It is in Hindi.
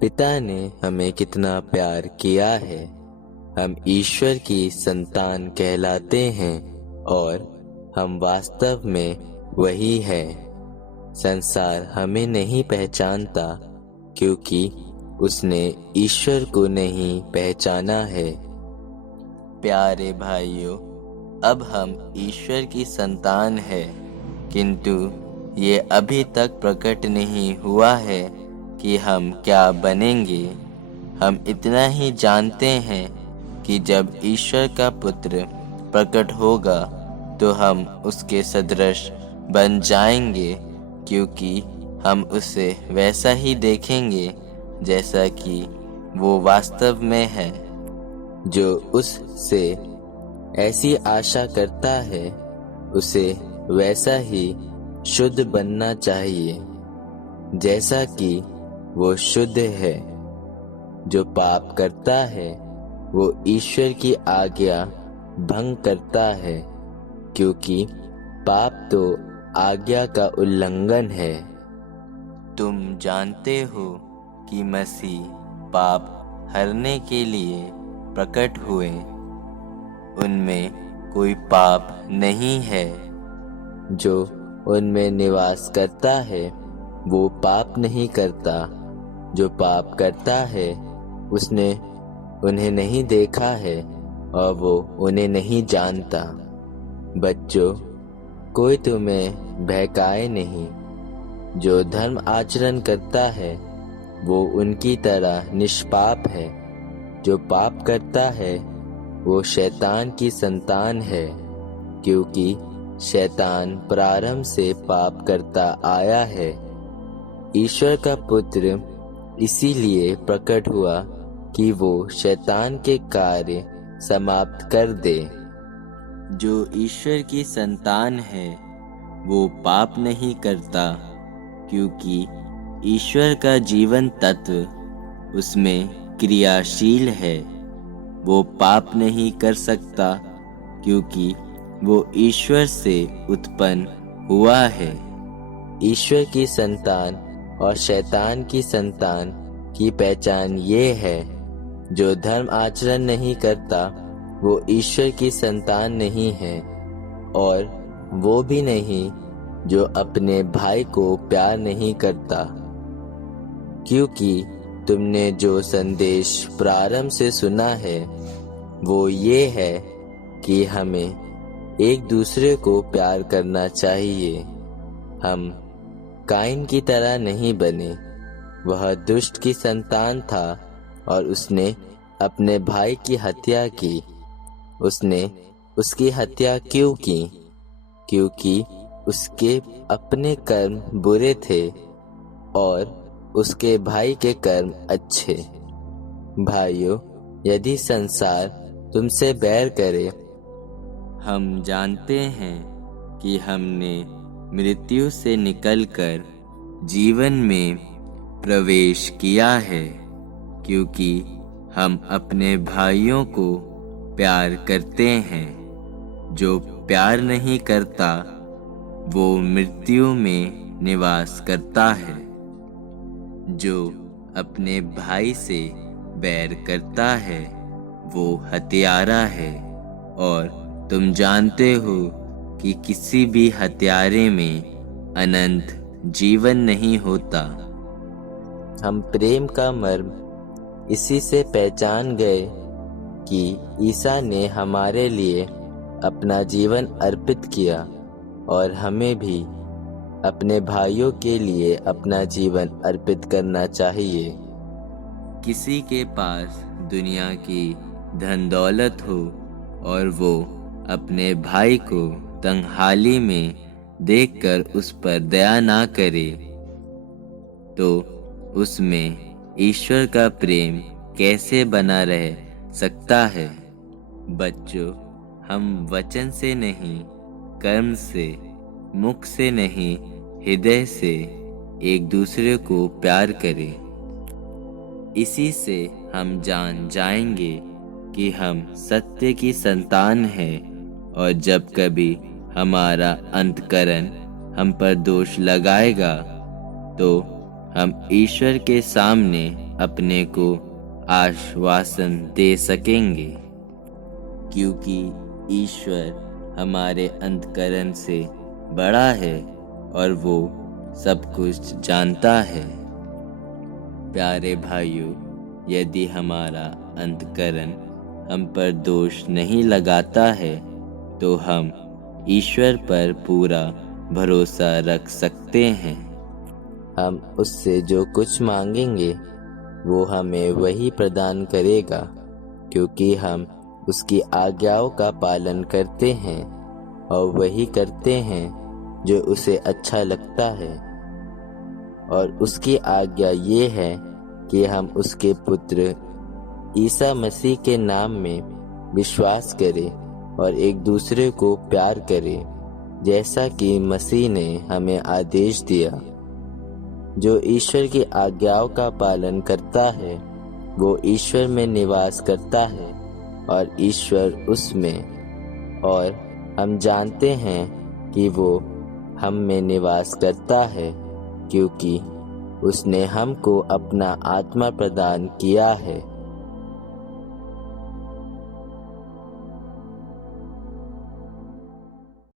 पिता ने हमें कितना प्यार किया है। हम ईश्वर की संतान कहलाते हैं और हम वास्तव में वही है। संसार हमें नहीं पहचानता क्योंकि उसने ईश्वर को नहीं पहचाना है। प्यारे भाइयों, अब हम ईश्वर की संतान हैं, किंतु ये अभी तक प्रकट नहीं हुआ है कि हम क्या बनेंगे। हम इतना ही जानते हैं कि जब ईश्वर का पुत्र प्रकट होगा तो हम उसके सदृश बन जाएंगे, क्योंकि हम उसे वैसा ही देखेंगे जैसा कि वो वास्तव में है। जो उससे ऐसी आशा करता है उसे वैसा ही शुद्ध बनना चाहिए जैसा कि वो शुद्ध है। जो पाप करता है वो ईश्वर की आज्ञा भंग करता है, क्योंकि पाप तो आज्ञा का उल्लंघन है। तुम जानते हो कि मसीह पाप हरने के लिए प्रकट हुए। उनमें कोई पाप नहीं है। जो उनमें निवास करता है वो पाप नहीं करता। जो पाप करता है उसने उन्हें नहीं देखा है और वो उन्हें नहीं जानता। बच्चों, कोई तुम्हें बहकाए नहीं। जो धर्म आचरण करता है वो उनकी तरह निष्पाप है। जो पाप करता है वो शैतान की संतान है, क्योंकि शैतान प्रारंभ से पाप करता आया है। ईश्वर का पुत्र इसीलिए प्रकट हुआ कि वो शैतान के कार्य समाप्त कर दे। जो ईश्वर की संतान है वो पाप नहीं करता, क्योंकि ईश्वर का जीवन तत्व उसमें क्रियाशील है। वो पाप नहीं कर सकता क्योंकि वो ईश्वर से उत्पन्न हुआ है। ईश्वर की संतान और शैतान की संतान की पहचान ये है, जो धर्म आचरण नहीं करता वो ईश्वर की संतान नहीं है, और वो भी नहीं जो अपने भाई को प्यार नहीं करता। क्योंकि तुमने जो संदेश प्रारंभ से सुना है वो ये है कि हमें एक दूसरे को प्यार करना चाहिए। हम काइन की तरह नहीं बने। वह दुष्ट की संतान था और उसने अपने भाई की हत्या की। उसने उसकी हत्या क्यों की? क्योंकि उसके अपने कर्म बुरे थे और उसके भाई के कर्म अच्छे। भाइयों, यदि संसार तुमसे बैर करे, हम जानते हैं कि हमने मृत्यु से निकलकर जीवन में प्रवेश किया है, क्योंकि हम अपने भाइयों को प्यार करते हैं। जो प्यार नहीं करता वो मृत्यु में निवास करता है। जो अपने भाई से बैर करता है वो हत्यारा है, और तुम जानते हो कि किसी भी हत्यारे में अनंत जीवन नहीं होता। हम प्रेम का मर्म इसी से पहचान गए कि ईसा ने हमारे लिए अपना जीवन अर्पित किया, और हमें भी अपने भाइयों के लिए अपना जीवन अर्पित करना चाहिए। किसी के पास दुनिया की धन दौलत हो और वो अपने भाई को तंगहाली में देखकर उस पर दया ना करे, तो उसमें ईश्वर का प्रेम कैसे बना रह सकता है। बच्चों, हम वचन से नहीं, कर्म से, मुख से नहीं, हृदय से एक दूसरे को प्यार करें। इसी से हम जान जाएंगे कि हम सत्य की संतान हैं, और जब कभी हमारा अंतःकरण हम पर दोष लगाएगा तो हम ईश्वर के सामने अपने को आश्वासन दे सकेंगे, क्योंकि ईश्वर हमारे अंतःकरण से बड़ा है और वो सब कुछ जानता है। प्यारे भाइयों, यदि हमारा अंतःकरण हम पर दोष नहीं लगाता है तो हम ईश्वर पर पूरा भरोसा रख सकते हैं। हम उससे जो कुछ मांगेंगे वो हमें वही प्रदान करेगा, क्योंकि हम उसकी आज्ञाओं का पालन करते हैं और वही करते हैं जो उसे अच्छा लगता है। और उसकी आज्ञा ये है कि हम उसके पुत्र ईसा मसीह के नाम में विश्वास करें और एक दूसरे को प्यार करें, जैसा कि मसीह ने हमें आदेश दिया। जो ईश्वर की आज्ञाओं का पालन करता है वो ईश्वर में निवास करता है और ईश्वर उसमें, और हम जानते हैं कि वो हम में निवास करता है, क्योंकि उसने हमको अपना आत्मा प्रदान किया है।